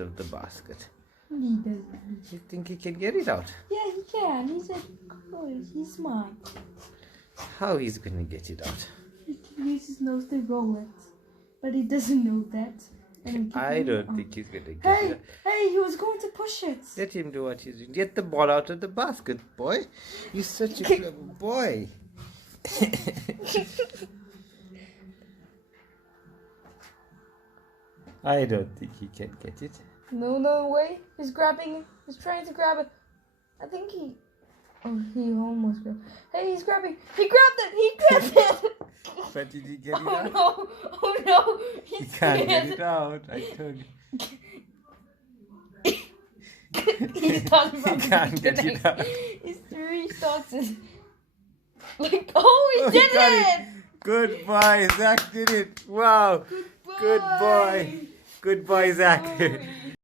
of the basket. He doesn't. You think he can get it out? Yeah, he can. He's he's smart. How he's gonna get it out? He can use his nose to roll it, but he doesn't know that. I don't think he's gonna get it out. Hey, he was going to push it. Let him do what he's doing. Get the ball out of the basket, boy. You're such a clever boy. I don't think he can get it. No way. He's grabbing it. He's trying to grab it. I think he... Oh, he almost grabbed it. Hey, he's grabbing. He grabbed it. He grabbed it. But did he get it Oh out? no. Oh no. He can't get it out. I told you. He's done He can't get it out. He's restarts it. Like, oh, he did got it. Good boy, Zack did it. Wow. Good boy. Good boy, Zack.